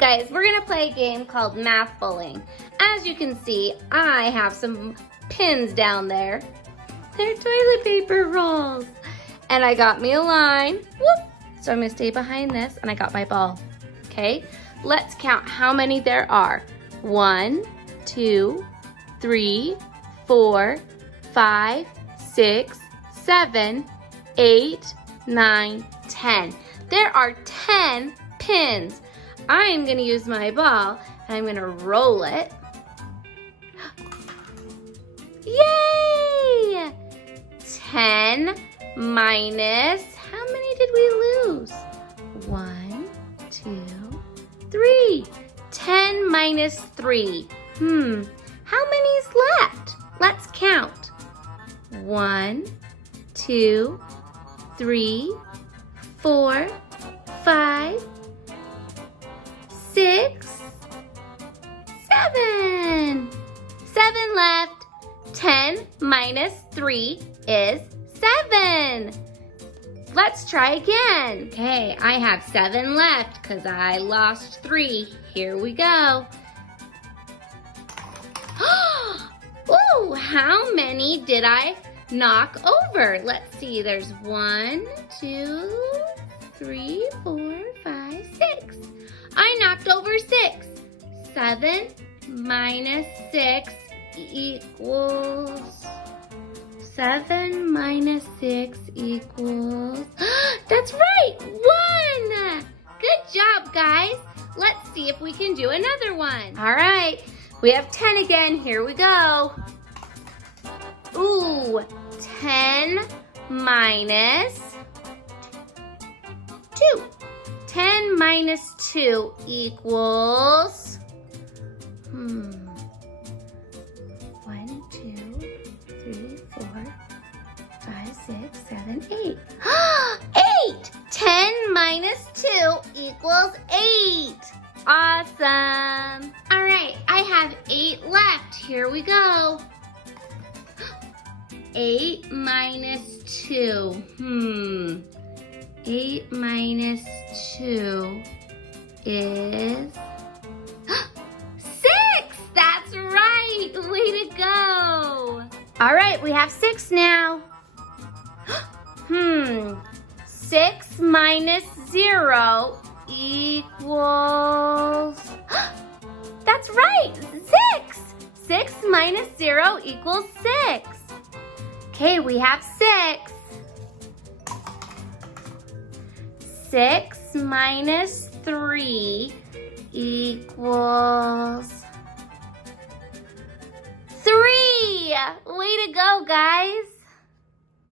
guys, we're gonna play a game called Math Bowling. As you can see, I have some pins down there. They're toilet paper rolls. And I got me a line. Whoop. So I'm gonna stay behind this, and I got my ball. Okay, let's count how many there are. 1, 2, 3, 4, 5, 6, 7, 8, 9, 10. There are 10 pins. I'm gonna use my ball and I'm gonna roll it. Yay! 10 minus, how many did we lose? 1, 2, 3. 10 minus 3. How many's left? Let's count. 1, 2, 3, 4, 5, 6, 7. 7 left. 10 minus 3 is 7. Let's try again. Okay, I have 7 left because I lost 3. Here we go. Ooh, how many did I knock over? Let's see, there's 1, 2, 3, 4, 5, 6. I knocked over 6. 7 minus 6 equals 7 minus 6 equals, that's right, 1. Good job, guys. Let's see if we can do another one. All right, we have 10 again. Here we go. Ooh, 10 minus 2. 10 minus 2 equals, 1, 2, 3, 4, 5, 6, 7, 8. 8! 10 minus 2 equals 8. Awesome. All right, I have 8 left. Here we go. 8 minus 2. 8 minus 2 is 6. That's right. Way to go. All right, we have 6 now. 6 minus 0 equals, that's right, 6. 6 minus 0 equals 6. Okay, we have 6. 6 minus 3 equals 3. Way to go, guys.